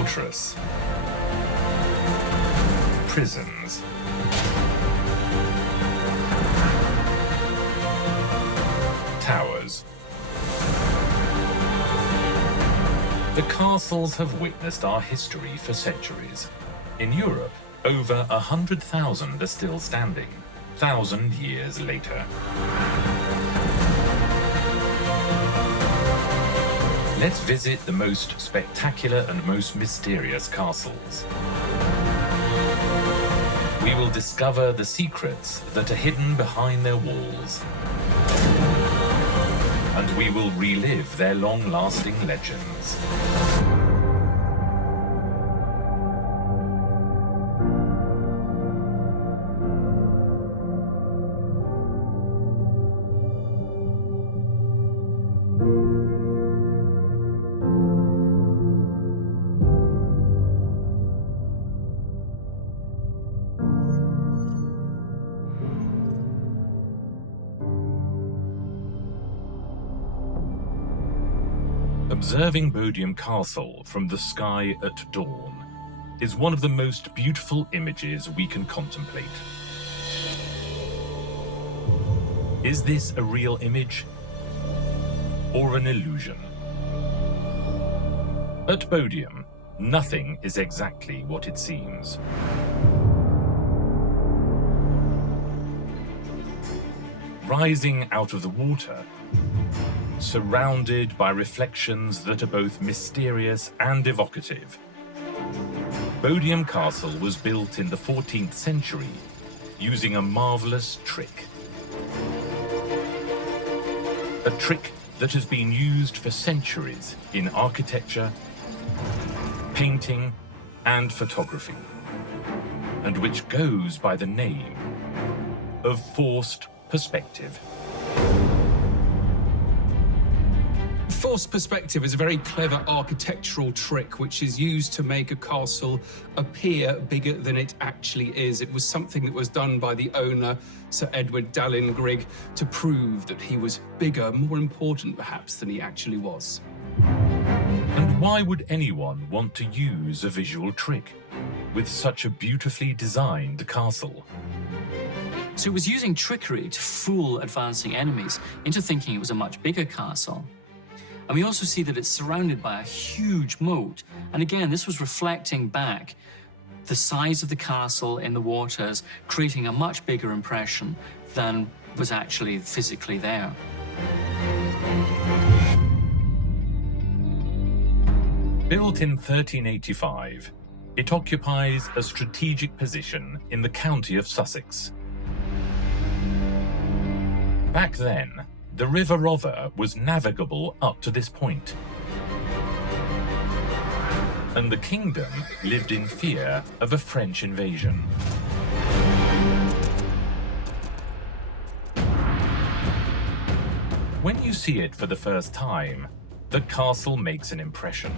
Fortress. Prisons. Towers. The castles have witnessed our history for centuries. In Europe, over 100,000 are still standing, 1,000 years later. Let's visit the most spectacular and most mysterious castles. We will discover the secrets that are hidden behind their walls. And we will relive their long-lasting legends. Observing Bodiam Castle from the sky at dawn is one of the most beautiful images we can contemplate. Is this a real image or an illusion? At Bodiam, nothing is exactly what it seems. Rising out of the water, surrounded by reflections that are both mysterious and evocative, Bodiam Castle was built in the 14th century using a marvellous trick. A trick that has been used for centuries in architecture, painting, and photography, and which goes by the name of forced perspective. Forced perspective is a very clever architectural trick which is used to make a castle appear bigger than it actually is. It was something that was done by the owner, Sir Edward Dallin Grigg, to prove that he was bigger, more important perhaps, than he actually was. And why would anyone want to use a visual trick with such a beautifully designed castle? So it was using trickery to fool advancing enemies into thinking it was a much bigger castle. And we also see that it's surrounded by a huge moat. And again, this was reflecting back the size of the castle in the waters, creating a much bigger impression than was actually physically there. Built in 1385, it occupies a strategic position in the county of Sussex. Back then, the River Rother was navigable up to this point, and the kingdom lived in fear of a French invasion. When you see it for the first time, the castle makes an impression.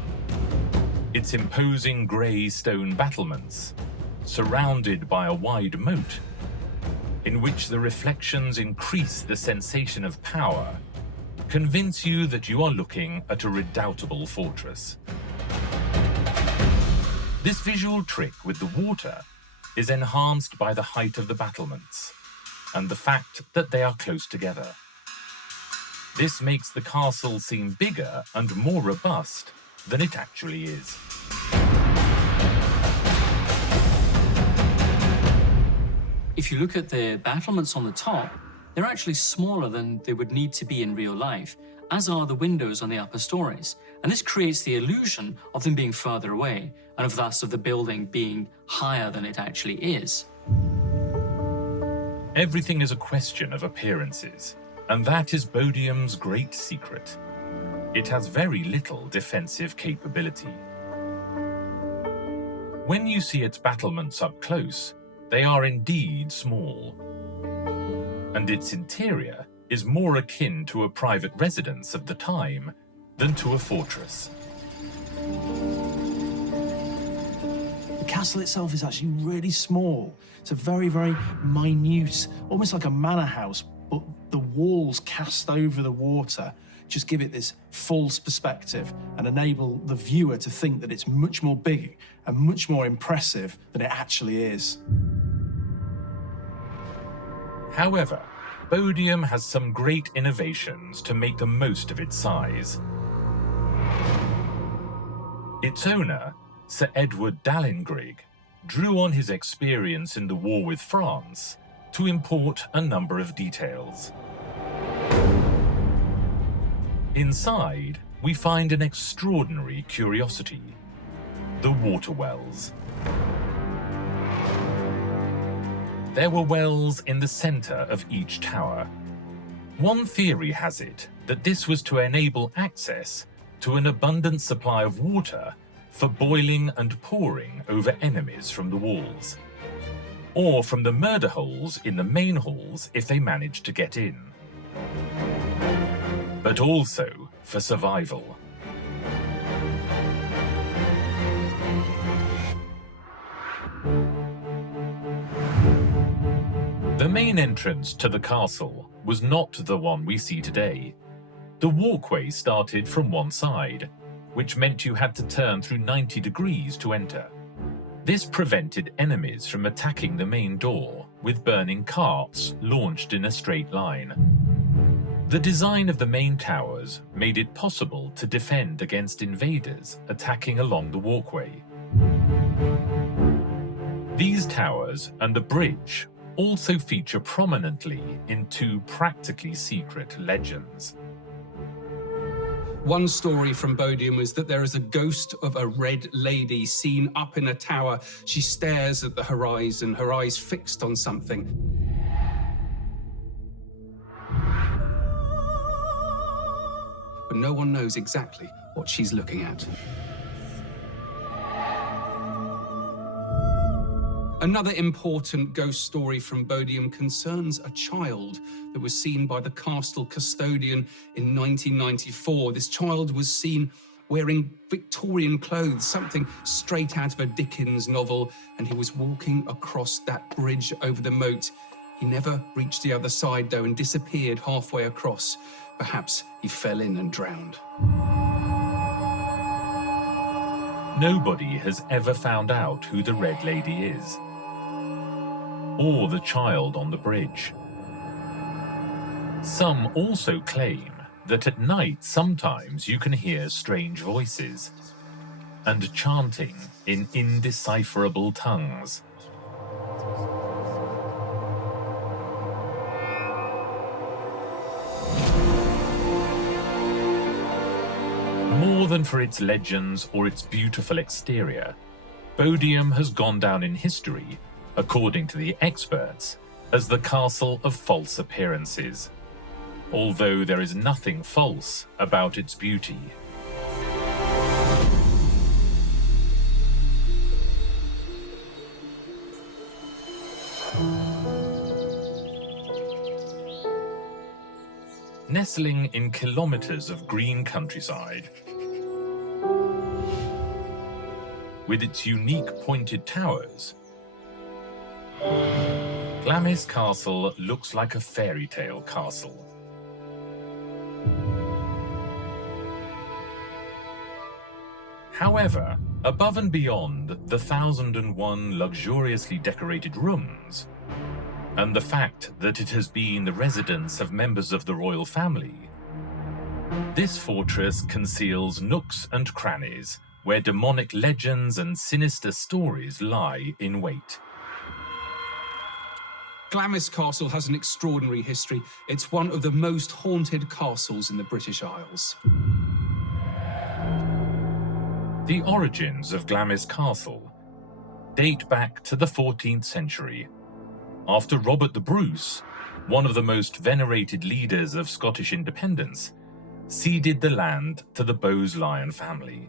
Its imposing grey stone battlements, surrounded by a wide moat, in which the reflections increase the sensation of power, convince you that you are looking at a redoubtable fortress. This visual trick with the water is enhanced by the height of the battlements and the fact that they are close together. This makes the castle seem bigger and more robust than it actually is. If you look at the battlements on the top, they're actually smaller than they would need to be in real life, as are the windows on the upper stories. And this creates the illusion of them being further away, and thus of the building being higher than it actually is. Everything is a question of appearances, and that is Bodiam's great secret. It has very little defensive capability. When you see its battlements up close, they are indeed small, and its interior is more akin to a private residence of the time than to a fortress. The castle itself is actually really small. It's a very, very minute, almost like a manor house, but the walls cast over the water just give it this false perspective and enable the viewer to think that it's much more big and much more impressive than it actually is. However, Bodiam has some great innovations to make the most of its size. Its owner, Sir Edward Dallingrig, drew on his experience in the war with France to import a number of details. Inside, we find an extraordinary curiosity: the water wells. There were wells in the center of each tower. One theory has it that this was to enable access to an abundant supply of water for boiling and pouring over enemies from the walls, or from the murder holes in the main halls if they managed to get in, but also for survival. The main entrance to the castle was not the one we see today. The walkway started from one side, which meant you had to turn through 90 degrees to enter. This prevented enemies from attacking the main door with burning carts launched in a straight line. The design of the main towers made it possible to defend against invaders attacking along the walkway. These towers and the bridge also feature prominently in two practically secret legends. One story from Bodiam is that there is a ghost of a red lady seen up in a tower. She stares at the horizon, her eyes fixed on something. But no one knows exactly what she's looking at. Another important ghost story from Bodiam concerns a child that was seen by the castle custodian in 1994. This child was seen wearing Victorian clothes, something straight out of a Dickens novel, and he was walking across that bridge over the moat. He never reached the other side, though, and disappeared halfway across. Perhaps he fell in and drowned. Nobody has ever found out who the Red Lady is, or the child on the bridge. Some also claim that at night sometimes you can hear strange voices and chanting in indecipherable tongues. More than for its legends or its beautiful exterior, Bodiam has gone down in history, according to the experts, as the castle of false appearances, although there is nothing false about its beauty. Nestling in kilometers of green countryside, with its unique pointed towers, Glamis Castle looks like a fairy tale castle. However, above and beyond the 1,001 luxuriously decorated rooms, and the fact that it has been the residence of members of the royal family, this fortress conceals nooks and crannies where demonic legends and sinister stories lie in wait. Glamis Castle has an extraordinary history. It's one of the most haunted castles in the British Isles. The origins of Glamis Castle date back to the 14th century, after Robert the Bruce, one of the most venerated leaders of Scottish independence, ceded the land to the Bowes-Lyon family.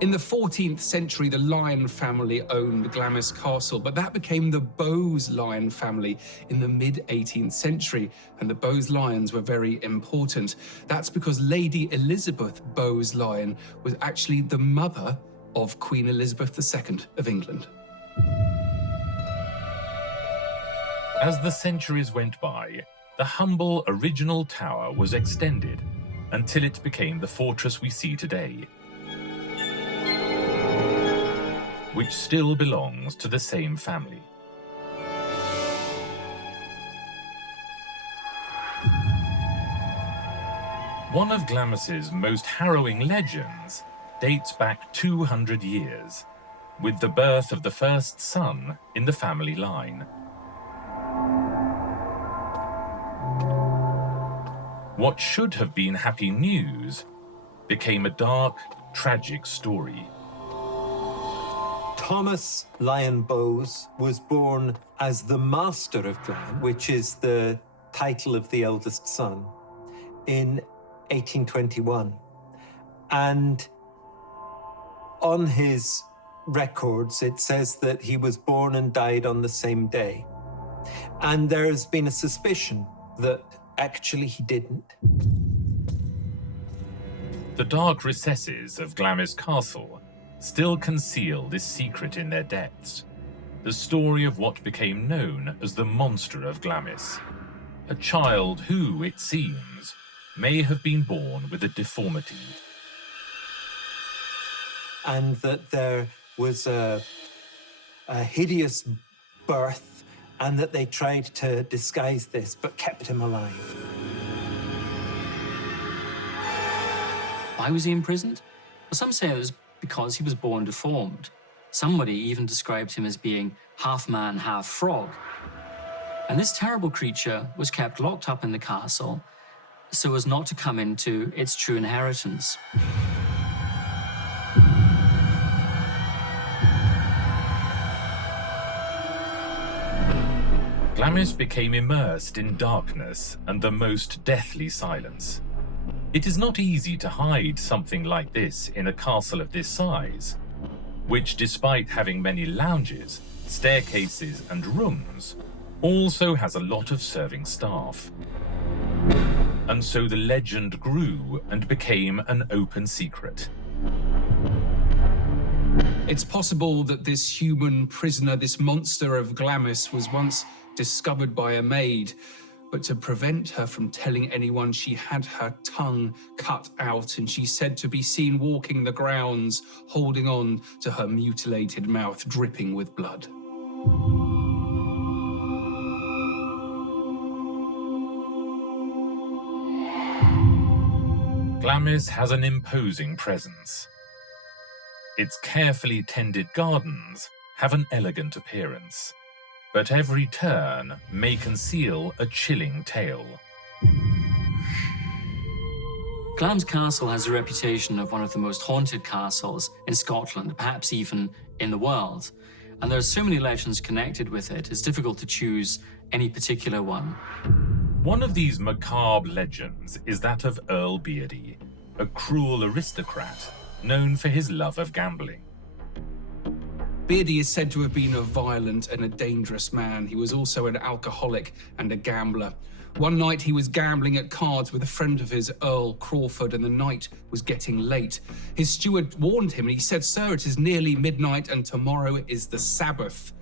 In the 14th century, the Lyon family owned Glamis Castle, but that became the Bowes-Lyon family in the mid-18th century, and the Bowes-Lyons were very important. That's because Lady Elizabeth Bowes-Lyon was actually the mother of Queen Elizabeth II of England. As the centuries went by, the humble original tower was extended until it became the fortress we see today, which still belongs to the same family. One of Glamis's most harrowing legends dates back 200 years, with the birth of the first son in the family line. What should have been happy news became a dark, tragic story. Thomas Lyon Bowes was born as the Master of Glam, which is the title of the eldest son, in 1821. And on his records, it says that he was born and died on the same day. And there has been a suspicion that actually he didn't. The dark recesses of Glamis Castle still conceal this secret in their depths, the story of what became known as the Monster of Glamis, a child who, it seems, may have been born with a deformity. And that there was a hideous birth, and that they tried to disguise this, but kept him alive. Why was he imprisoned? Well, some say it was because he was born deformed. Somebody even described him as being half man, half frog. And this terrible creature was kept locked up in the castle so as not to come into its true inheritance. Glamis became immersed in darkness and the most deathly silence. It is not easy to hide something like this in a castle of this size, which, despite having many lounges, staircases and rooms, also has a lot of serving staff. And so the legend grew and became an open secret. It's possible that this human prisoner, this monster of Glamis, was once discovered by a maid, but to prevent her from telling anyone, she had her tongue cut out, and she's said to be seen walking the grounds, holding on to her mutilated mouth, dripping with blood. Glamis has an imposing presence. Its carefully tended gardens have an elegant appearance, but every turn may conceal a chilling tale. Glamis Castle has a reputation of one of the most haunted castles in Scotland, perhaps even in the world. And there are so many legends connected with it, it's difficult to choose any particular one. One of these macabre legends is that of Earl Beardy, a cruel aristocrat known for his love of gambling. Beardy is said to have been a violent and a dangerous man. He was also an alcoholic and a gambler. One night he was gambling at cards with a friend of his, Earl Crawford, and the night was getting late. His steward warned him and he said, "Sir, it is nearly midnight and tomorrow is the Sabbath."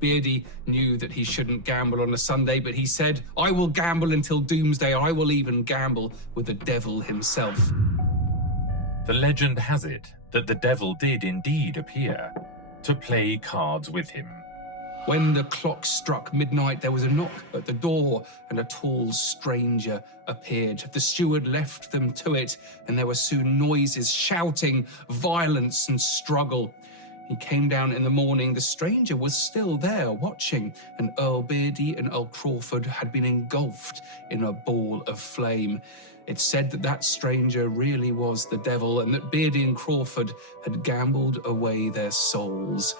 Beardy knew that he shouldn't gamble on a Sunday, but he said, "I will gamble until doomsday. I will even gamble with the devil himself." The legend has it that the devil did indeed appear to play cards with him. When the clock struck midnight, there was a knock at the door and a tall stranger appeared. The steward left them to it, and there were soon noises, shouting, violence and struggle. He came down in the morning. The stranger was still there watching, and Earl Beardy and Earl Crawford had been engulfed in a ball of flame. It's said that that stranger really was the devil, and that Beardy and Crawford had gambled away their souls.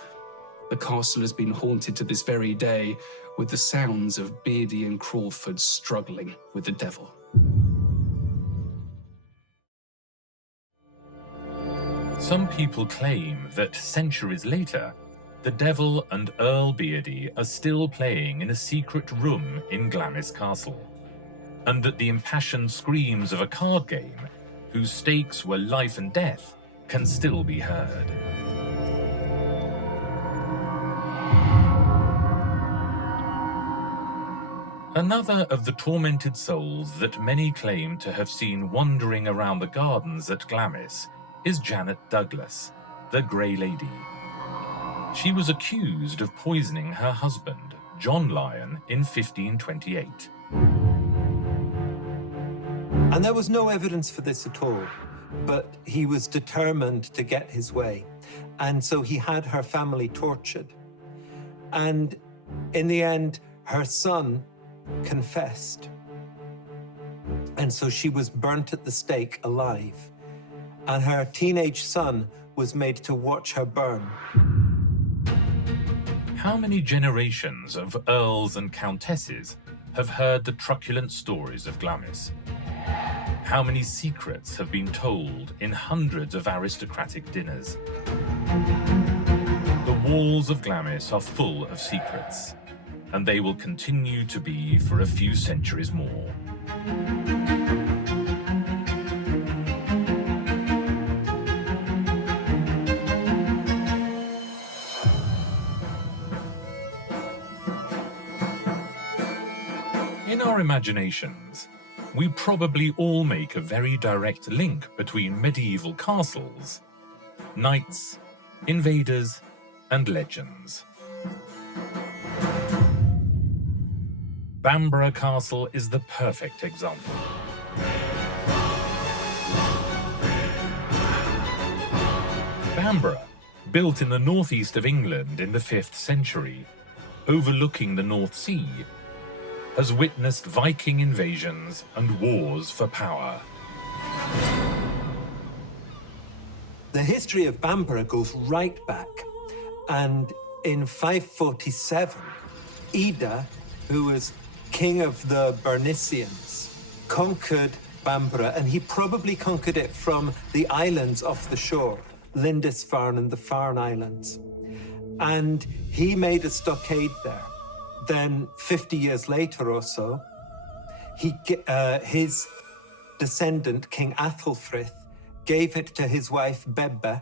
The castle has been haunted to this very day with the sounds of Beardy and Crawford struggling with the devil. Some people claim that centuries later, the devil and Earl Beardy are still playing in a secret room in Glamis Castle, and that the impassioned screams of a card game, whose stakes were life and death, can still be heard. Another of the tormented souls that many claim to have seen wandering around the gardens at Glamis is Janet Douglas, the Grey Lady. She was accused of poisoning her husband, John Lyon, in 1528. And there was no evidence for this at all, but he was determined to get his way. And so he had her family tortured. And in the end, her son confessed. And so she was burnt at the stake alive. And her teenage son was made to watch her burn. How many generations of earls and countesses have heard the truculent stories of Glamis? How many secrets have been told in hundreds of aristocratic dinners? The walls of Glamis are full of secrets, and they will continue to be for a few centuries more. In our imaginations, we probably all make a very direct link between medieval castles, knights, invaders, and legends. Bamburgh Castle is the perfect example. Bamburgh, built in the northeast of England in the 5th century, overlooking the North Sea, has witnessed Viking invasions and wars for power. The history of Bamburgh goes right back, and in 547, Ida, who was king of the Bernicians, conquered Bamburgh, and he probably conquered it from the islands off the shore, Lindisfarne and the Farne Islands. And he made a stockade there. Then 50 years later or so, his descendant, King Athelfrith, gave it to his wife Bebbe,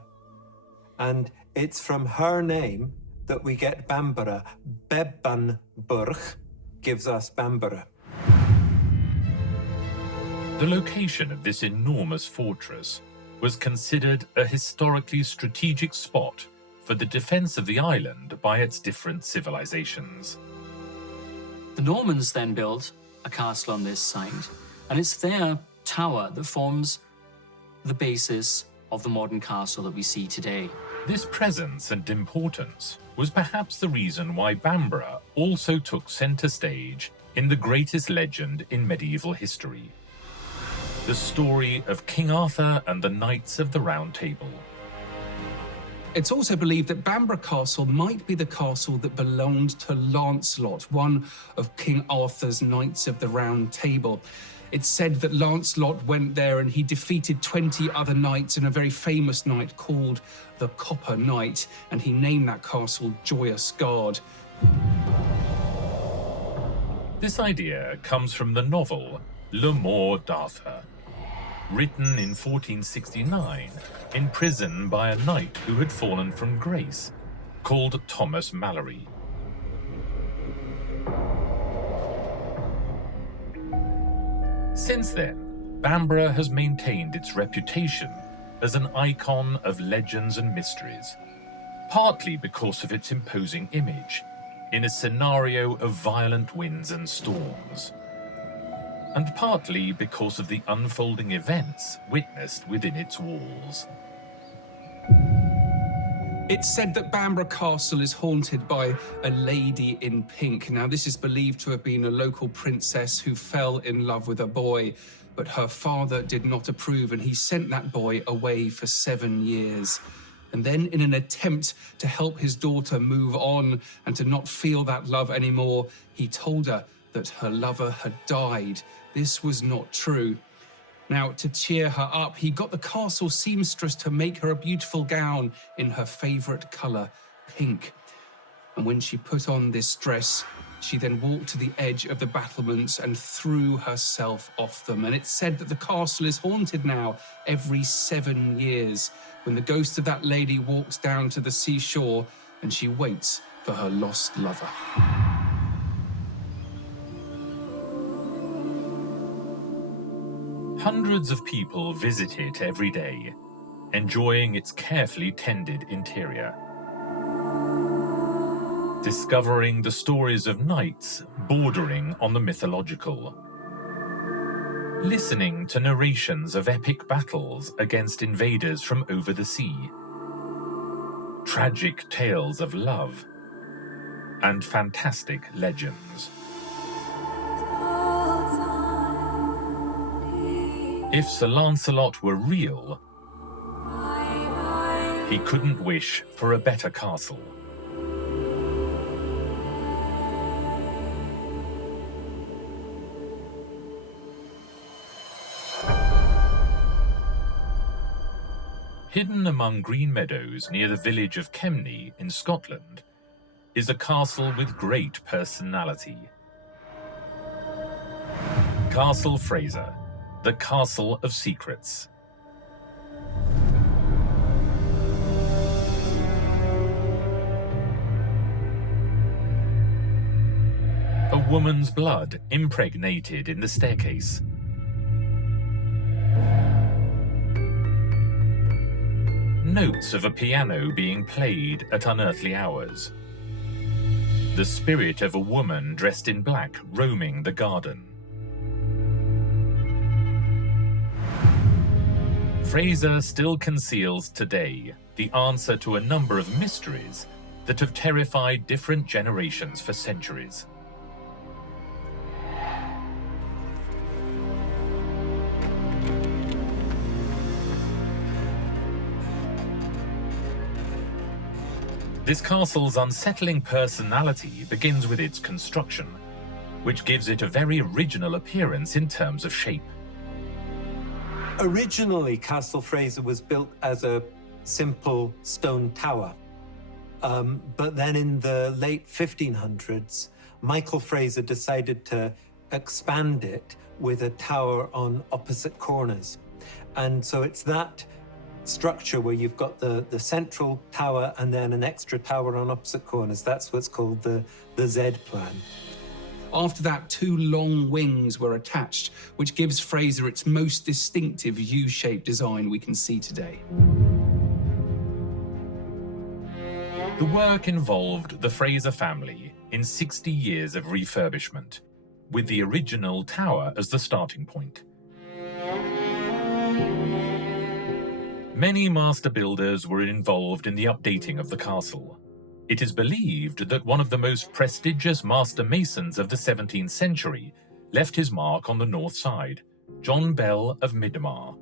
and it's from her name that we get Bamburgh. Bebbanburgh gives us Bamburgh. The location of this enormous fortress was considered a historically strategic spot for the defense of the island by its different civilizations. The Normans then built a castle on this site, and it's their tower that forms the basis of the modern castle that we see today. This presence and importance was perhaps the reason why Bamburgh also took centre stage in the greatest legend in medieval history, the story of King Arthur and the Knights of the Round Table. It's also believed that Bamburgh Castle might be the castle that belonged to Lancelot, one of King Arthur's Knights of the Round Table. It's said that Lancelot went there and he defeated 20 other knights in a very famous knight called the Copper Knight, and he named that castle Joyous Guard. This idea comes from the novel Le Morte d'Arthur, written in 1469 in prison by a knight who had fallen from grace, called Thomas Malory. Since then, Bamburgh has maintained its reputation as an icon of legends and mysteries, partly because of its imposing image in a scenario of violent winds and storms, and partly because of the unfolding events witnessed within its walls. It's said that Bamburgh Castle is haunted by a lady in pink. Now, this is believed to have been a local princess who fell in love with a boy, but her father did not approve, and he sent that boy away for 7 years. And then, in an attempt to help his daughter move on and to not feel that love anymore, he told her that her lover had died. This was not true. Now, to cheer her up, he got the castle seamstress to make her a beautiful gown in her favourite colour, pink. And when she put on this dress, she then walked to the edge of the battlements and threw herself off them. And it's said that the castle is haunted now every 7 years, when the ghost of that lady walks down to the seashore and she waits for her lost lover. Hundreds of people visit it every day, enjoying its carefully tended interior. Discovering the stories of knights bordering on the mythological. Listening to narrations of epic battles against invaders from over the sea. Tragic tales of love. And fantastic legends. If Sir Lancelot were real, he couldn't wish for a better castle. Hidden among green meadows near the village of Kemney in Scotland is a castle with great personality. Castle Fraser, the Castle of Secrets. A woman's blood impregnated in the staircase. Notes of a piano being played at unearthly hours. The spirit of a woman dressed in black roaming the garden. Fraser still conceals today the answer to a number of mysteries that have terrified different generations for centuries. This castle's unsettling personality begins with its construction, which gives it a very original appearance in terms of shape. Originally, Castle Fraser was built as a simple stone tower. But then in the late 1500s, Michael Fraser decided to expand it with a tower on opposite corners. And so it's that structure where you've got the central tower and then an extra tower on opposite corners. That's what's called the Z plan. After that, two long wings were attached, which gives Fraser its most distinctive U-shaped design we can see today. The work involved the Fraser family in 60 years of refurbishment, with the original tower as the starting point. Many master builders were involved in the updating of the castle. It is believed that one of the most prestigious master masons of the 17th century left his mark on the north side, John Bell of Midmar.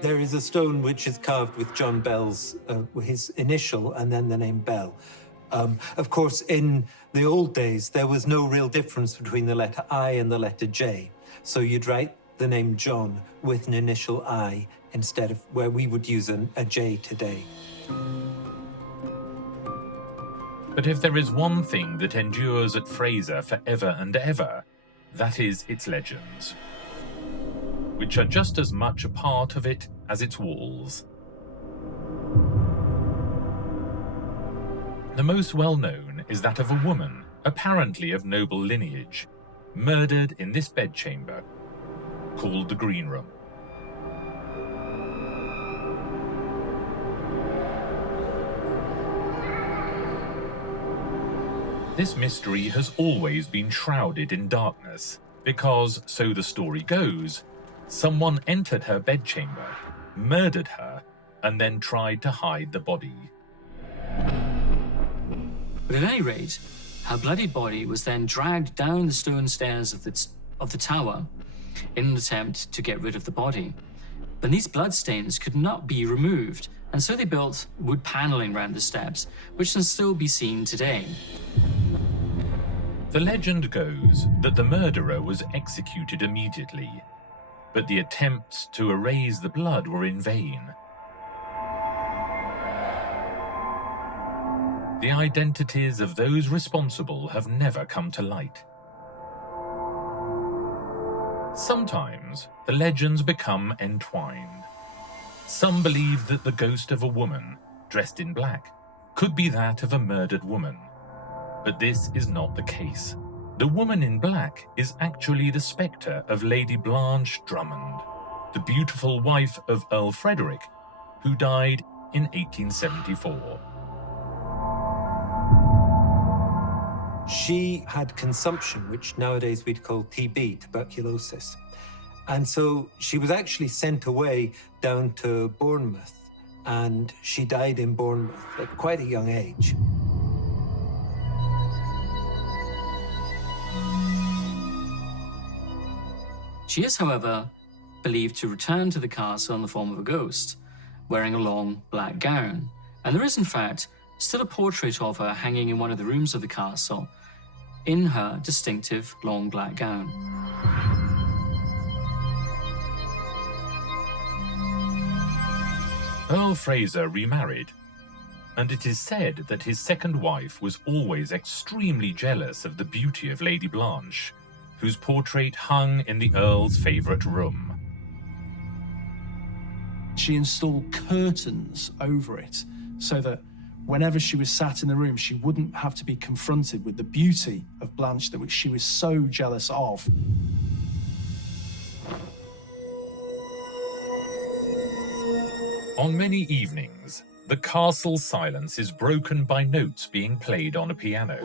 There is a stone which is carved with John Bell's, his initial and then the name Bell. Of course, in the old days, there was no real difference between the letter I and the letter J. So you'd write the name John with an initial I instead of where we would use a J today. But if there is one thing that endures at Fraser forever and ever, that is its legends, which are just as much a part of it as its walls. The most well-known is that of a woman, apparently of noble lineage, murdered in this bedchamber, called the Green Room. This mystery has always been shrouded in darkness, because, so the story goes, someone entered her bedchamber, murdered her, and then tried to hide the body. But at any rate, her bloody body was then dragged down the stone stairs of the tower in an attempt to get rid of the body. But these bloodstains could not be removed, and so they built wood paneling around the steps, which can still be seen today. The legend goes that the murderer was executed immediately, but the attempts to erase the blood were in vain. The identities of those responsible have never come to light. Sometimes the legends become entwined. Some believe that the ghost of a woman, dressed in black, could be that of a murdered woman. But this is not the case. The woman in black is actually the spectre of Lady Blanche Drummond, the beautiful wife of Earl Frederick, who died in 1874. She had consumption, which nowadays we'd call TB, tuberculosis. And so she was actually sent away down to Bournemouth, and she died in Bournemouth at quite a young age. She is, however, believed to return to the castle in the form of a ghost, wearing a long black gown. And there is, in fact, still a portrait of her hanging in one of the rooms of the castle, in her distinctive long black gown. Earl Fraser remarried, and it is said that his second wife was always extremely jealous of the beauty of Lady Blanche, whose portrait hung in the Earl's favourite room. She installed curtains over it so that whenever she was sat in the room, she wouldn't have to be confronted with the beauty of Blanche, that which she was so jealous of. On many evenings, the castle's silence is broken by notes being played on a piano.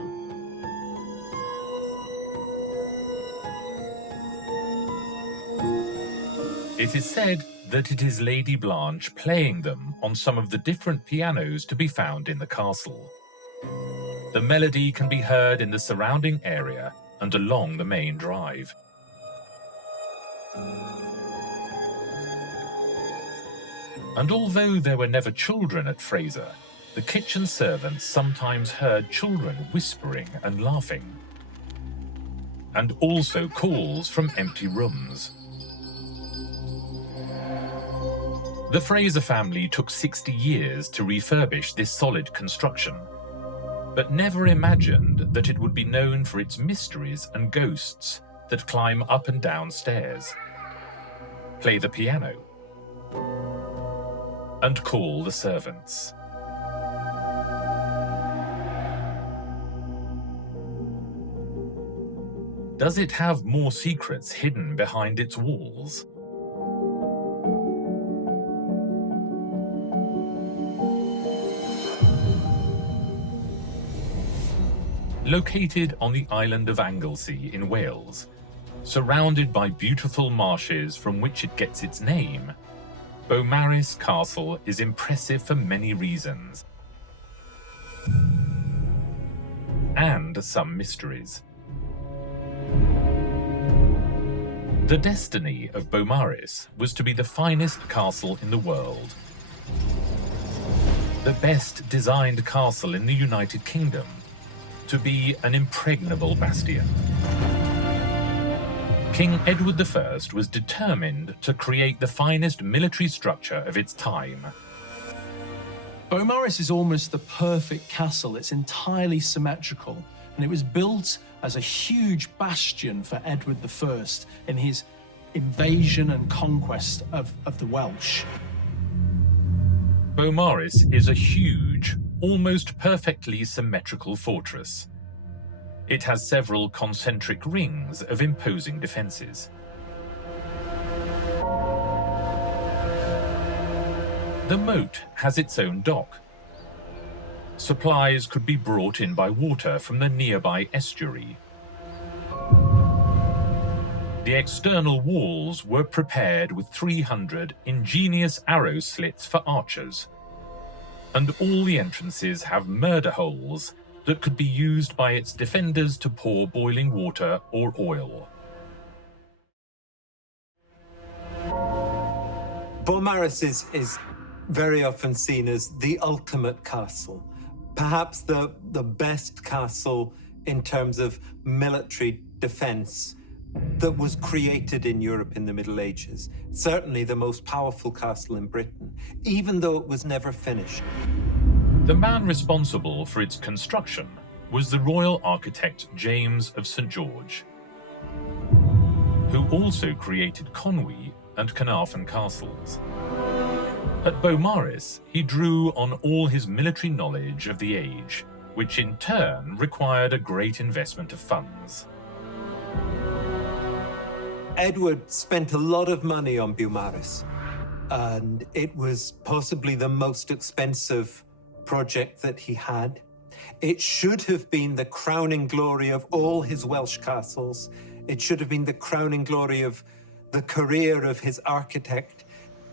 It is said that it is Lady Blanche playing them on some of the different pianos to be found in the castle. The melody can be heard in the surrounding area and along the main drive. And although there were never children at Fraser, the kitchen servants sometimes heard children whispering and laughing, and also calls from empty rooms. The Fraser family took 60 years to refurbish this solid construction, but never imagined that it would be known for its mysteries and ghosts that climb up and down stairs, play the piano, and call the servants. Does it have more secrets hidden behind its walls? Located on the island of Anglesey in Wales, surrounded by beautiful marshes from which it gets its name, Beaumaris Castle is impressive for many reasons, and some mysteries. The destiny of Beaumaris was to be the finest castle in the world, the best designed castle in the United Kingdom, to be an impregnable bastion. King Edward I was determined to create the finest military structure of its time. Beaumaris is almost the perfect castle. It's entirely symmetrical, and it was built as a huge bastion for Edward I in his invasion and conquest of the Welsh. Beaumaris is a huge, almost perfectly symmetrical fortress. It has several concentric rings of imposing defences. The moat has its own dock. Supplies could be brought in by water from the nearby estuary. The external walls were prepared with 300 ingenious arrow slits for archers, and all the entrances have murder holes that could be used by its defenders to pour boiling water or oil. Beaumaris is very often seen as the ultimate castle, perhaps the best castle in terms of military defense that was created in Europe in the Middle Ages. Certainly the most powerful castle in Britain, even though it was never finished. The man responsible for its construction was the royal architect James of St. George, who also created Conwy and Caerphilly castles. At Beaumaris, he drew on all his military knowledge of the age, which in turn required a great investment of funds. Edward spent a lot of money on Beaumaris, and it was possibly the most expensive project that he had. It should have been the crowning glory of all his Welsh castles. It should have been the crowning glory of the career of his architect.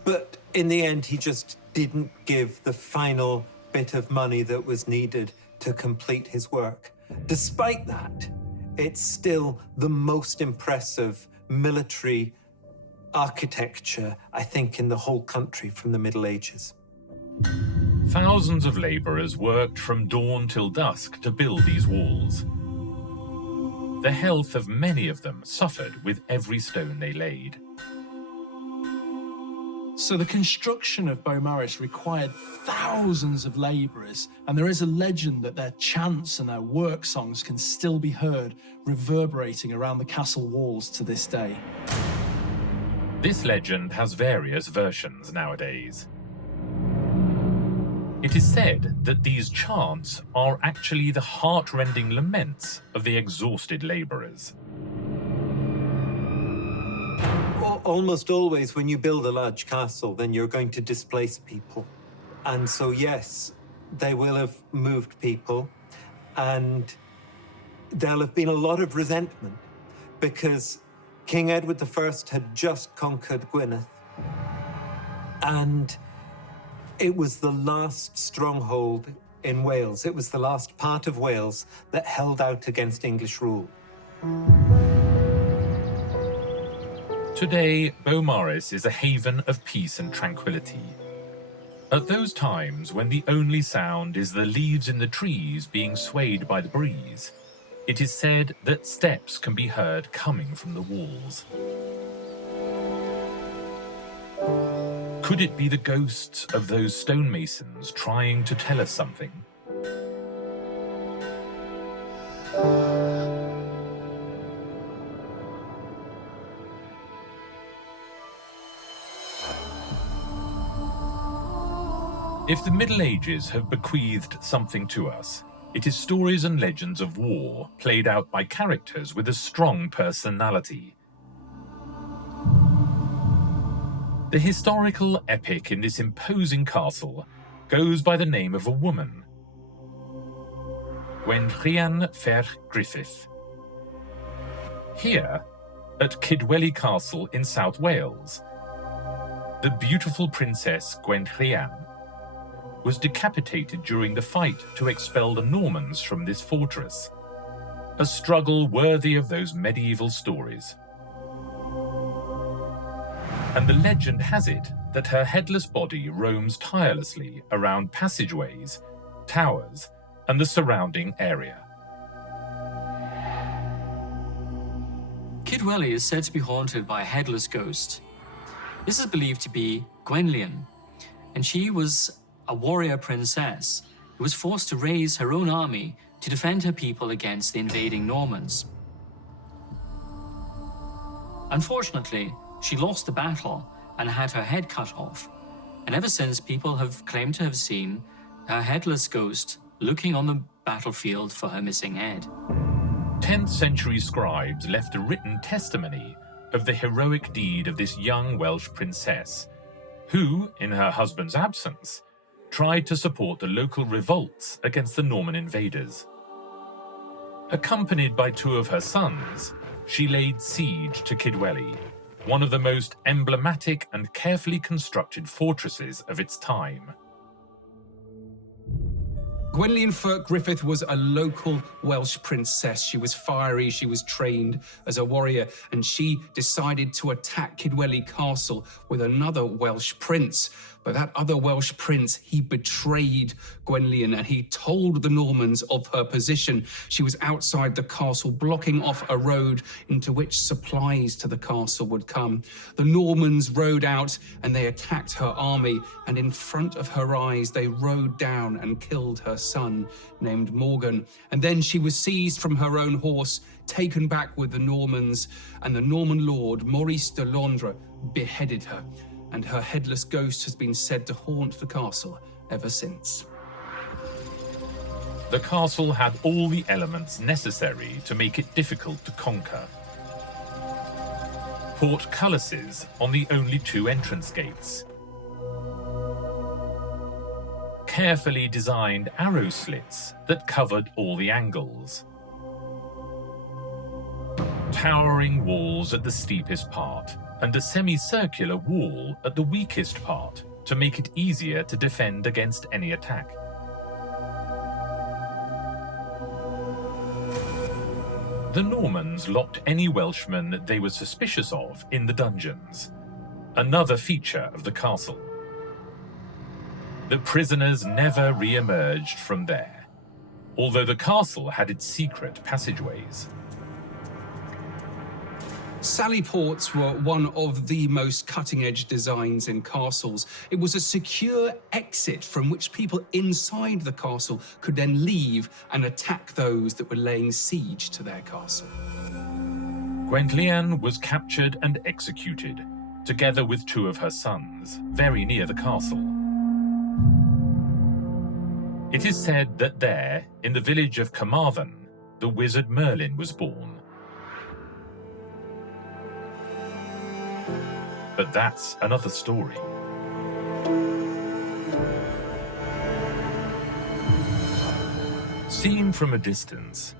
But in the end, he just didn't give the final bit of money that was needed to complete his work. Despite that, it's still the most impressive military architecture, I think, in the whole country from the Middle Ages. Thousands of labourers worked from dawn till dusk to build these walls. The health of many of them suffered with every stone they laid. So the construction of Beaumaris required thousands of labourers, and there is a legend that their chants and their work songs can still be heard reverberating around the castle walls to this day. This legend has various versions nowadays. It is said that these chants are actually the heart-rending laments of the exhausted labourers. Almost always when you build a large castle, then you're going to displace people. And so, yes, they will have moved people, and there'll have been a lot of resentment because King Edward I had just conquered Gwynedd, and it was the last stronghold in Wales. It was the last part of Wales that held out against English rule. Today, Beaumaris is a haven of peace and tranquility. At those times when the only sound is the leaves in the trees being swayed by the breeze, it is said that steps can be heard coming from the walls. Could it be the ghosts of those stonemasons trying to tell us something? If the Middle Ages have bequeathed something to us, it is stories and legends of war played out by characters with a strong personality. The historical epic in this imposing castle goes by the name of a woman, Gwenllian Ferch Griffith. Here, at Kidwelly Castle in South Wales, the beautiful Princess Gwenllian was decapitated during the fight to expel the Normans from this fortress, a struggle worthy of those medieval stories. And the legend has it that her headless body roams tirelessly around passageways, towers, and the surrounding area. Kidwelly is said to be haunted by a headless ghost. This is believed to be Gwenllian, and she was a warrior princess who was forced to raise her own army to defend her people against the invading Normans. Unfortunately, she lost the battle and had her head cut off, and ever since people have claimed to have seen her headless ghost looking on the battlefield for her missing head. 10th century scribes left a written testimony of the heroic deed of this young Welsh princess, who, in her husband's absence, tried to support the local revolts against the Norman invaders. Accompanied by 2 of her sons, she laid siege to Kidwelly, one of the most emblematic and carefully constructed fortresses of its time. Gwenllian Ferch Griffith was a local Welsh princess. She was fiery, she was trained as a warrior, and she decided to attack Kidwelly Castle with another Welsh prince. But that other Welsh prince, he betrayed Gwenllian, and he told the Normans of her position. She was outside the castle, blocking off a road into which supplies to the castle would come. The Normans rode out and they attacked her army, and in front of her eyes they rode down and killed her son, named Morgan. And then she was seized from her own horse, taken back with the Normans, and the Norman lord, Maurice de Londres, beheaded her. And her headless ghost has been said to haunt the castle ever since. The castle had all the elements necessary to make it difficult to conquer. portcullises on the only 2 entrance gates, carefully designed arrow slits that covered all the angles, towering walls at the steepest part, and a semicircular wall at the weakest part to make it easier to defend against any attack. The Normans locked any Welshmen they were suspicious of in the dungeons, another feature of the castle. The prisoners never re-emerged from there, although the castle had its secret passageways. Sally ports were one of the most cutting-edge designs in castles. It was a secure exit from which people inside the castle could then leave and attack those that were laying siege to their castle. Gwenllian was captured and executed, together with 2 of her sons, very near the castle. It is said that there, in the village of Carmarthen, the wizard Merlin was born. But that's another story. Seen from a distance,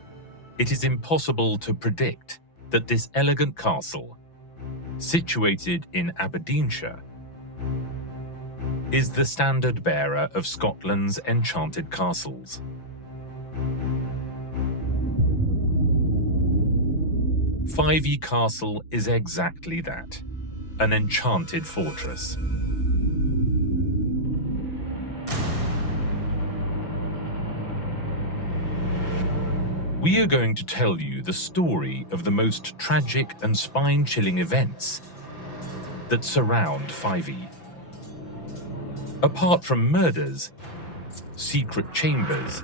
it is impossible to predict that this elegant castle, situated in Aberdeenshire, is the standard bearer of Scotland's enchanted castles. Fyvie Castle is exactly that. An enchanted fortress. We are going to tell you the story of the most tragic and spine-chilling events that surround Fyvie. Apart from murders, secret chambers,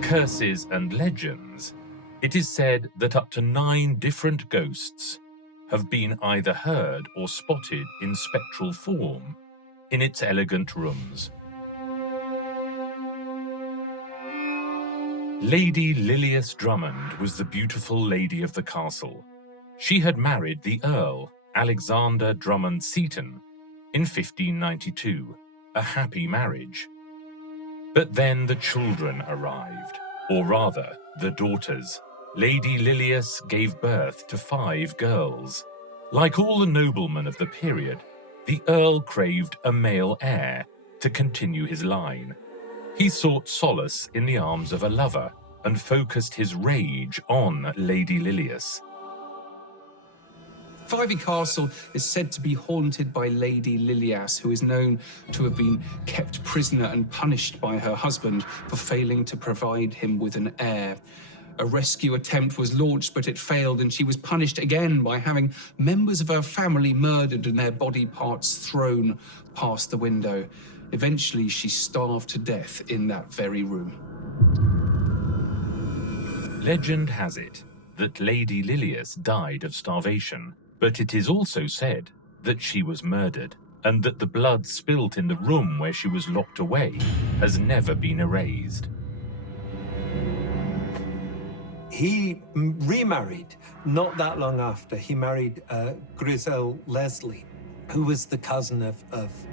curses and legends, it is said that up to 9 different ghosts have been either heard or spotted in spectral form in its elegant rooms. Lady Lilias Drummond was the beautiful lady of the castle. She had married the Earl, Alexander Drummond Seton, in 1592, a happy marriage. But then the children arrived, or rather, the daughters. Lady Lilias gave birth to 5 girls. Like all the noblemen of the period, the Earl craved a male heir to continue his line. He sought solace in the arms of a lover and focused his rage on Lady Lilias. Fyvie Castle is said to be haunted by Lady Lilias, who is known to have been kept prisoner and punished by her husband for failing to provide him with an heir. A rescue attempt was launched, but it failed, and she was punished again by having members of her family murdered and their body parts thrown past the window. Eventually, she starved to death in that very room. Legend has it that Lady Lilias died of starvation, but it is also said that she was murdered, and that the blood spilt in the room where she was locked away has never been erased. He remarried not that long after. He married Grisel Leslie, who was the cousin of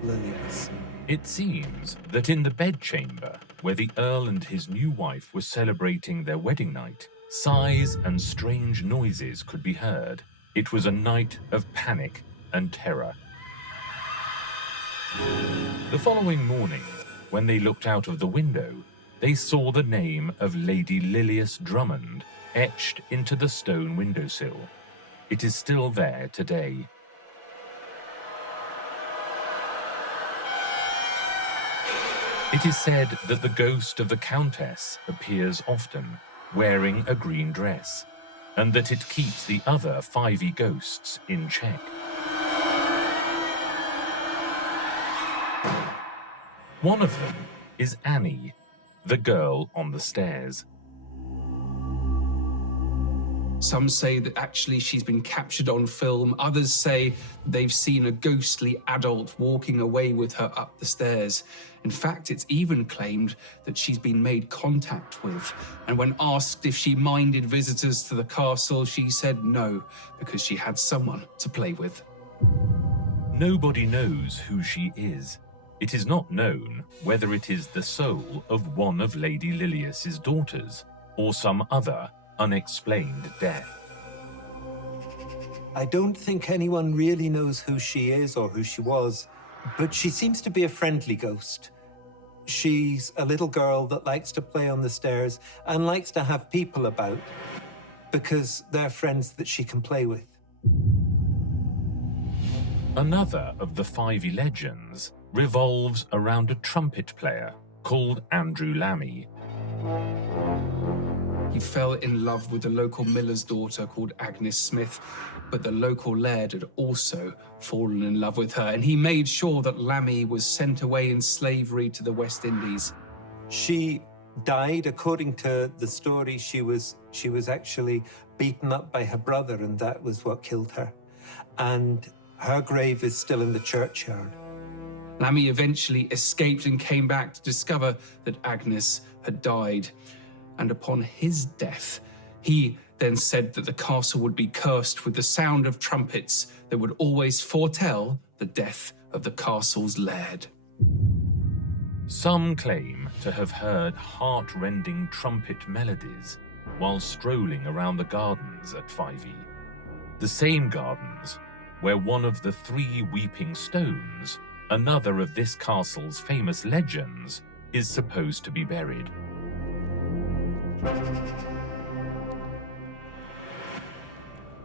Lilias. It seems that in the bedchamber, where the Earl and his new wife were celebrating their wedding night, sighs and strange noises could be heard. It was a night of panic and terror. The following morning, when they looked out of the window, they saw the name of Lady Lilias Drummond etched into the stone windowsill. It is still there today. It is said that the ghost of the Countess appears often, wearing a green dress, and that it keeps the other Fyvie ghosts in check. One of them is Annie, the girl on the stairs. Some say that actually she's been captured on film. Others say they've seen a ghostly adult walking away with her up the stairs. In fact, it's even claimed that she's been made contact with. And when asked if she minded visitors to the castle, she said no, because she had someone to play with. Nobody knows who she is. It is not known whether it is the soul of one of Lady Lilius's daughters or some other unexplained death. I don't think anyone really knows who she is or who she was, but she seems to be a friendly ghost. She's a little girl that likes to play on the stairs and likes to have people about because they're friends that she can play with. Another of the Fyvie legends revolves around a trumpet player called Andrew Lammy. He fell in love with the local miller's daughter called Agnes Smith, but the local laird had also fallen in love with her, and he made sure that Lammy was sent away in slavery to the West Indies. She died, according to the story, she was actually beaten up by her brother, and that was what killed her. And her grave is still in the churchyard. Lammy eventually escaped and came back to discover that Agnes had died. And upon his death, he then said that the castle would be cursed with the sound of trumpets that would always foretell the death of the castle's laird. Some claim to have heard heart-rending trumpet melodies while strolling around the gardens at Fyvie. The same gardens where one of the 3 weeping stones, another of this castle's famous legends, is supposed to be buried.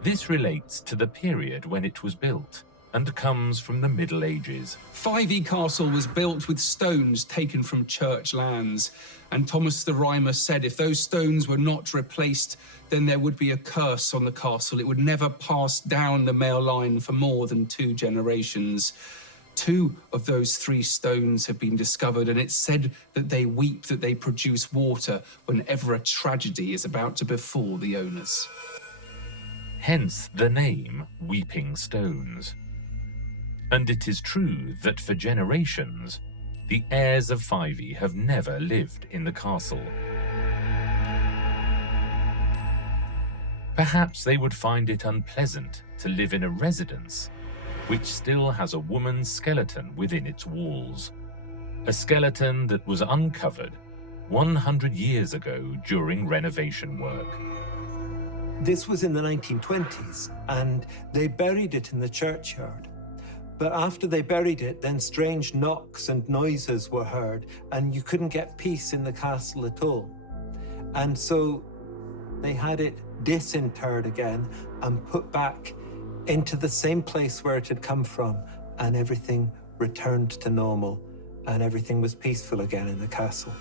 This relates to the period when it was built and comes from the Middle Ages. Fyvie Castle was built with stones taken from church lands, and Thomas the Rhymer said if those stones were not replaced, then there would be a curse on the castle. It would never pass down the male line for more than 2 generations. 2 of those 3 stones have been discovered, and it's said that they weep, that they produce water whenever a tragedy is about to befall the owners. Hence the name Weeping Stones. And it is true that for generations, the heirs of Fyvie have never lived in the castle. Perhaps they would find it unpleasant to live in a residence which still has a woman's skeleton within its walls. A skeleton that was uncovered 100 years ago during renovation work. This was in the 1920s, and they buried it in the churchyard. But after they buried it, then strange knocks and noises were heard, and you couldn't get peace in the castle at all. And so they had it disinterred again and put back into the same place where it had come from, and everything returned to normal, and everything was peaceful again in the castle.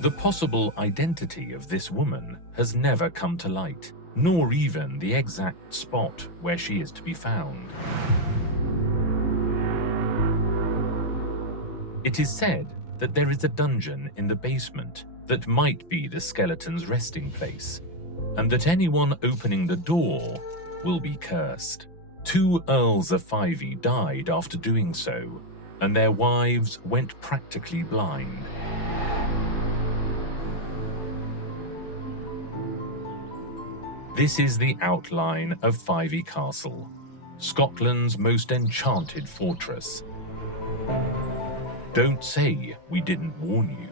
The possible identity of this woman has never come to light, nor even the exact spot where she is to be found. It is said that there is a dungeon in the basement that might be the skeleton's resting place, and that anyone opening the door will be cursed. 2 Earls of Fyvie died after doing so, and their wives went practically blind. This is the outline of Fyvie Castle, Scotland's most enchanted fortress. Don't say we didn't warn you.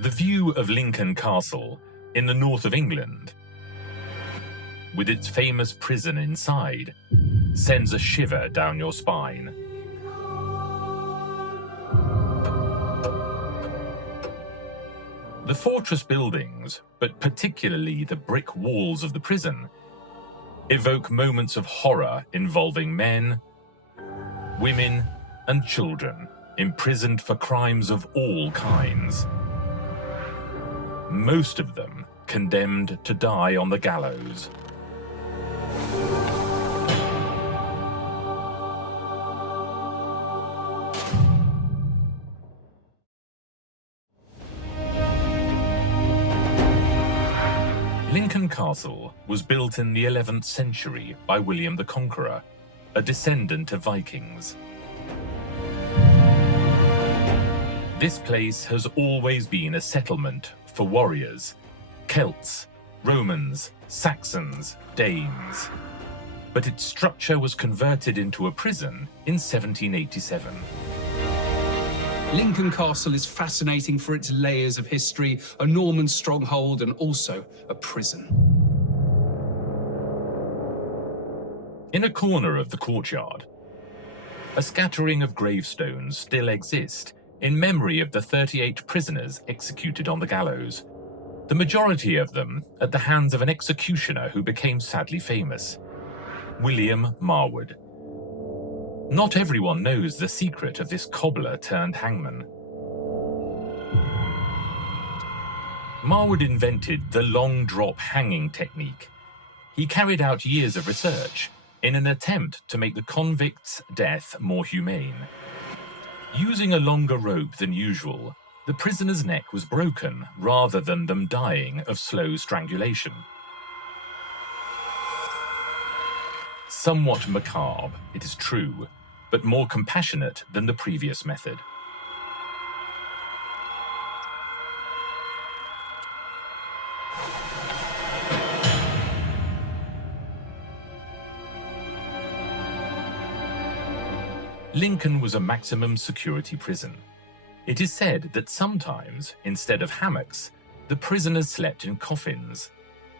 The view of Lincoln Castle in the north of England, with its famous prison inside, sends a shiver down your spine. The fortress buildings, but particularly the brick walls of the prison, evoke moments of horror involving men, women, and children imprisoned for crimes of all kinds. Most of them condemned to die on the gallows. castle was built in the 11th century by William the Conqueror, a descendant of Vikings. This place has always been a settlement for warriors, Celts, Romans, Saxons, Danes. But its structure was converted into a prison in 1787. Lincoln Castle is fascinating for its layers of history, a Norman stronghold and also a prison. In a corner of the courtyard, a scattering of gravestones still exist in memory of the 38 prisoners executed on the gallows, the majority of them at the hands of an executioner who became sadly famous, William Marwood. Not everyone knows the secret of this cobbler turned hangman. Marwood invented the long drop hanging technique. He carried out years of research in an attempt to make the convict's death more humane. Using a longer rope than usual, the prisoner's neck was broken rather than them dying of slow strangulation. Somewhat macabre, it is true, but more compassionate than the previous method. Lincoln was a maximum security prison. It is said that sometimes, instead of hammocks, the prisoners slept in coffins,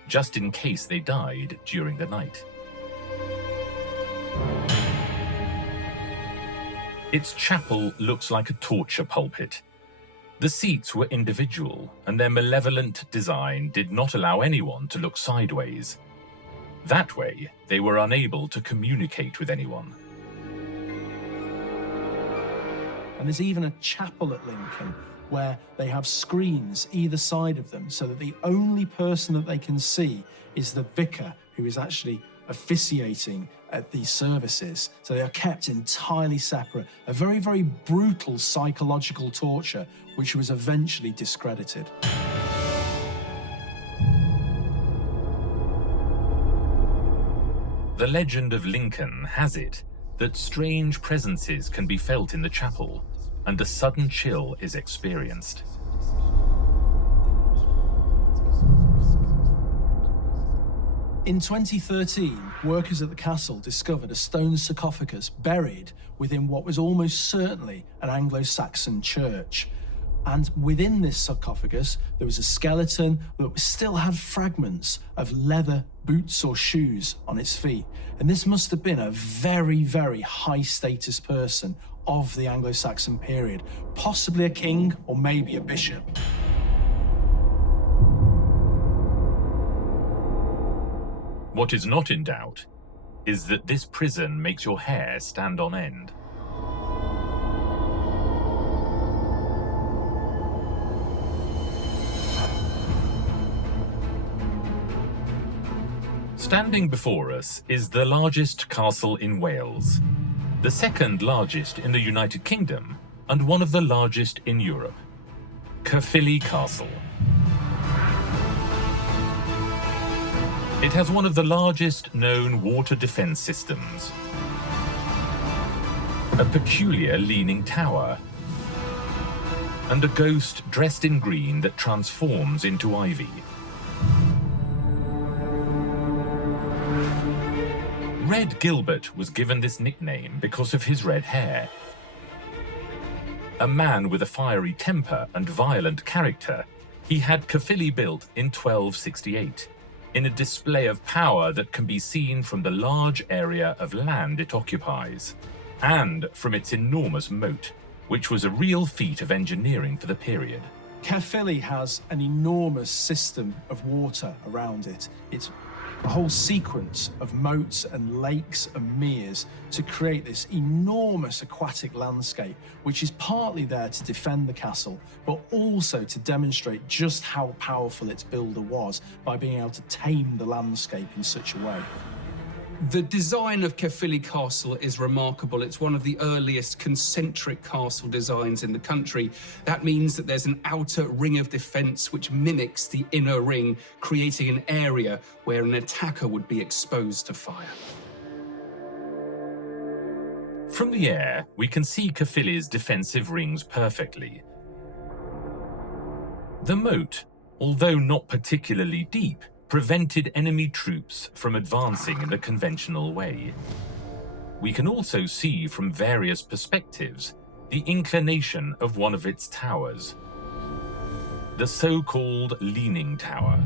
just in case they died during the night. Its chapel looks like a torture pulpit. The seats were individual, and their malevolent design did not allow anyone to look sideways. That way, they were unable to communicate with anyone. And there's even a chapel at Lincoln where they have screens either side of them so that the only person that they can see is the vicar who is actually officiating at these services. So they are kept entirely separate. A very, very brutal psychological torture, which was eventually discredited. The legend of Lincoln has it that strange presences can be felt in the chapel, and a sudden chill is experienced. In 2013, workers at the castle discovered a stone sarcophagus buried within what was almost certainly an Anglo-Saxon church. And within this sarcophagus, there was a skeleton that still had fragments of leather boots or shoes on its feet. And this must have been a very, very high-status person of the Anglo-Saxon period, possibly a king or maybe a bishop. What is not in doubt is that this prison makes your hair stand on end. Standing before us is the largest castle in Wales, the second largest in the United Kingdom, and one of the largest in Europe, Caerphilly Castle. It has one of the largest known water defense systems, a peculiar leaning tower, and a ghost dressed in green that transforms into ivy. Red Gilbert was given this nickname because of his red hair. A man with a fiery temper and violent character, he had Caerphilly built in 1268. In a display of power that can be seen from the large area of land it occupies, and from its enormous moat, which was a real feat of engineering for the period. Caerphilly has an enormous system of water around it. It's a whole sequence of moats and lakes and meres to create this enormous aquatic landscape, which is partly there to defend the castle, but also to demonstrate just how powerful its builder was by being able to tame the landscape in such a way. The design of Caerphilly Castle is remarkable. It's one of the earliest concentric castle designs in the country. That means that there's an outer ring of defence which mimics the inner ring, creating an area where an attacker would be exposed to fire. From the air, we can see Caerphilly's defensive rings perfectly. The moat, although not particularly deep, prevented enemy troops from advancing in the conventional way. We can also see from various perspectives the inclination of one of its towers, the so-called Leaning Tower.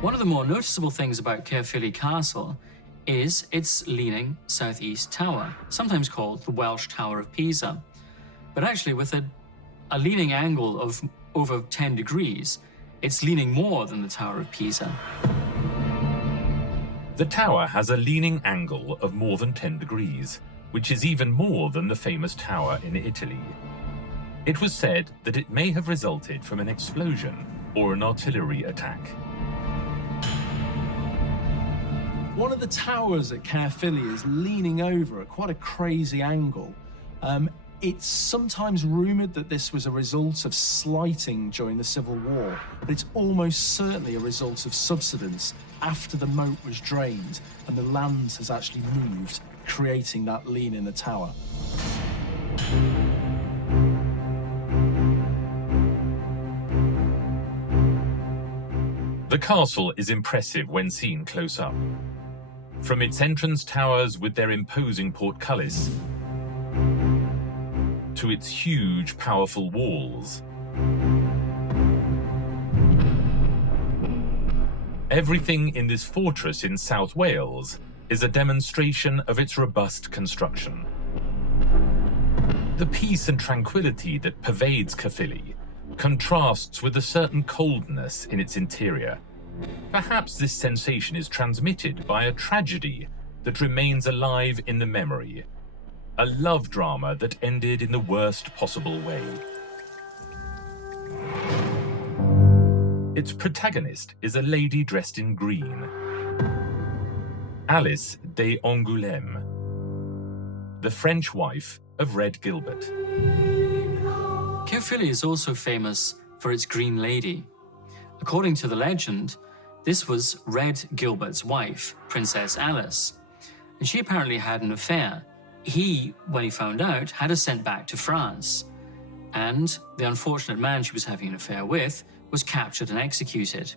One of the more noticeable things about Caerphilly Castle is its leaning southeast tower, sometimes called the Welsh Tower of Pisa. But actually, with a leaning angle of over 10 degrees, it's leaning more than the Tower of Pisa. The tower has a leaning angle of more than 10 degrees, which is even more than the famous tower in Italy. It was said that it may have resulted from an explosion or an artillery attack. One of the towers at Caerphilly is leaning over at quite a crazy angle. It's sometimes rumoured that this was a result of slighting during the Civil War, but it's almost certainly a result of subsidence after the moat was drained and the land has actually moved, creating that lean in the tower. The castle is impressive when seen close up. From its entrance towers with their imposing portcullis, to its huge, powerful walls. Everything in this fortress in South Wales is a demonstration of its robust construction. The peace and tranquility that pervades Caerphilly contrasts with a certain coldness in its interior. Perhaps this sensation is transmitted by a tragedy that remains alive in the memory. A love drama that ended in the worst possible way. Its protagonist is a lady dressed in green, Alice de Angoulême, the French wife of Red Gilbert. Caerphilly is also famous for its Green Lady. According to the legend, this was Red Gilbert's wife, Princess Alice, and she apparently had an affair. He, when he found out, had her sent back to France, and the unfortunate man she was having an affair with was captured and executed.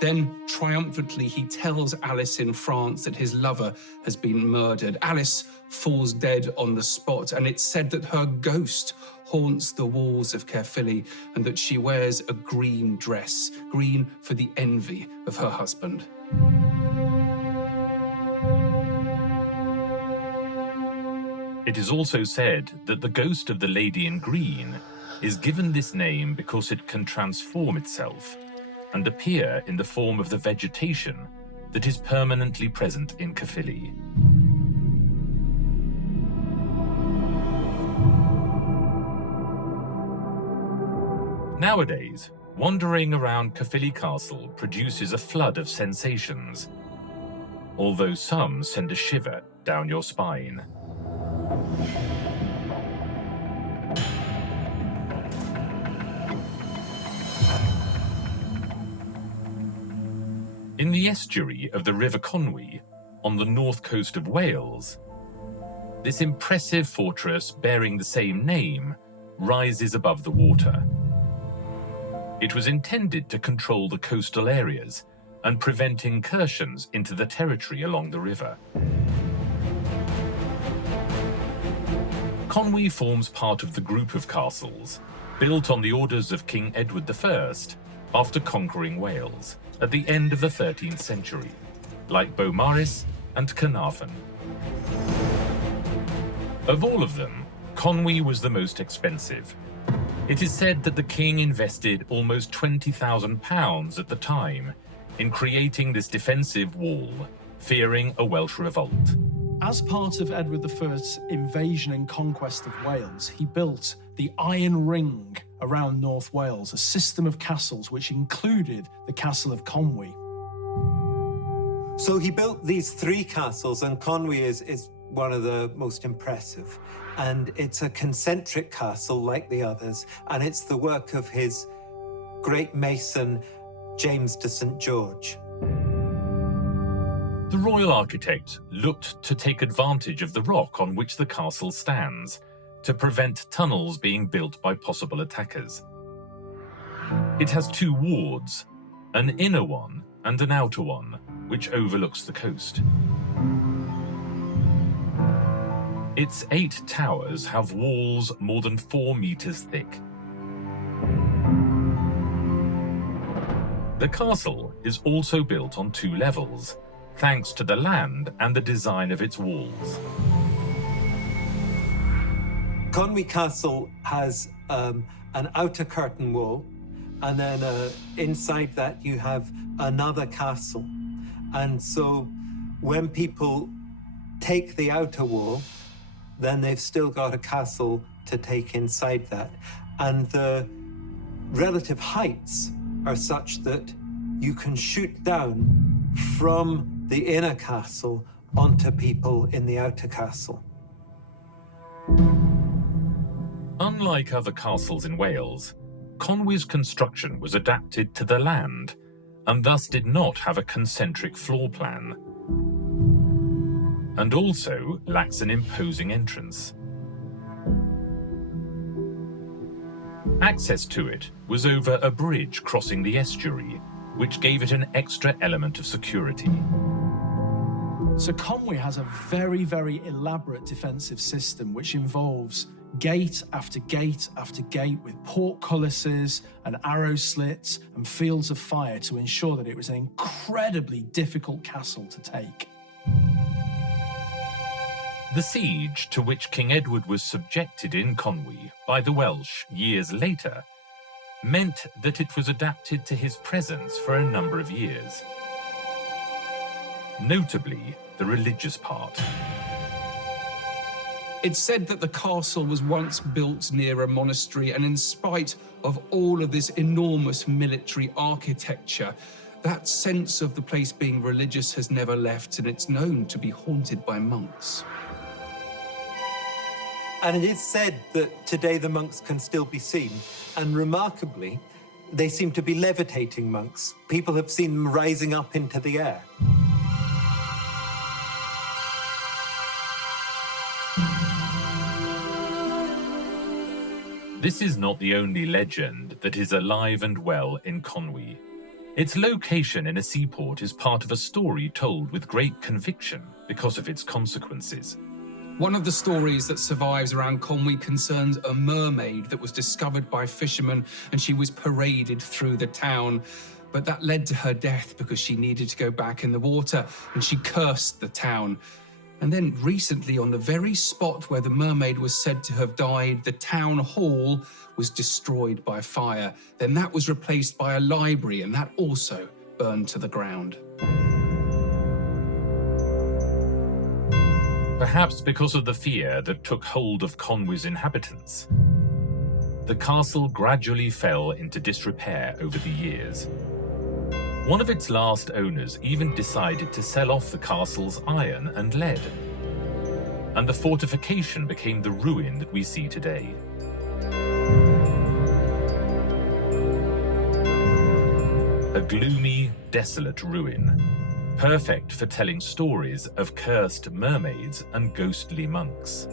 Then, triumphantly, he tells Alice in France that his lover has been murdered. Alice falls dead on the spot, and it's said that her ghost haunts the walls of Caerphilly and that she wears a green dress, green for the envy of her husband. It is also said that the ghost of the lady in green is given this name because it can transform itself and appear in the form of the vegetation that is permanently present in Caerphilly. Nowadays, wandering around Caerphilly Castle produces a flood of sensations, although some send a shiver down your spine. In the estuary of the River Conwy, on the north coast of Wales, this impressive fortress bearing the same name rises above the water. It was intended to control the coastal areas and prevent incursions into the territory along the river. Conwy forms part of the group of castles built on the orders of King Edward I after conquering Wales at the end of the 13th century, like Beaumaris and Caerphilly. Of all of them, Conwy was the most expensive. It is said that the king invested almost £20,000 at the time in creating this defensive wall, fearing a Welsh revolt. As part of Edward I's invasion and conquest of Wales, he built the Iron Ring around North Wales, a system of castles which included the castle of Conwy. So he built these 3 castles, and Conwy is one of the most impressive. And it's a concentric castle like the others, and it's the work of his great mason, James de St. George. The royal architect looked to take advantage of the rock on which the castle stands to prevent tunnels being built by possible attackers. It has 2 wards, an inner one and an outer one, which overlooks the coast. Its 8 towers have walls more than 4 meters thick. The castle is also built on 2 levels, thanks to the land and the design of its walls. Conwy Castle has an outer curtain wall, and then inside that you have another castle. And so when people take the outer wall, then they've still got a castle to take inside that. And the relative heights are such that you can shoot down from the inner castle onto people in the outer castle. Unlike other castles in Wales, Conwy's construction was adapted to the land and thus did not have a concentric floor plan, and also lacks an imposing entrance. Access to it was over a bridge crossing the estuary, which gave it an extra element of security. So Conwy has a very, very elaborate defensive system which involves gate after gate after gate with portcullises and arrow slits and fields of fire to ensure that it was an incredibly difficult castle to take. The siege to which King Edward was subjected in Conwy by the Welsh years later meant that it was adapted to his presence for a number of years. Notably, the religious part. It's said that the castle was once built near a monastery, and in spite of all of this enormous military architecture, that sense of the place being religious has never left, and it's known to be haunted by monks. And it is said that today the monks can still be seen, and remarkably, they seem to be levitating monks. People have seen them rising up into the air. This is not the only legend that is alive and well in Conwy. Its location in a seaport is part of a story told with great conviction because of its consequences. One of the stories that survives around Conwy concerns a mermaid that was discovered by fishermen, and she was paraded through the town. But that led to her death because she needed to go back in the water, and she cursed the town. And then recently, on the very spot where the mermaid was said to have died, the town hall was destroyed by fire. Then that was replaced by a library, and that also burned to the ground. Perhaps because of the fear that took hold of Conwy's inhabitants, the castle gradually fell into disrepair over the years. One of its last owners even decided to sell off the castle's iron and lead, and the fortification became the ruin that we see today. A gloomy, desolate ruin, perfect for telling stories of cursed mermaids and ghostly monks.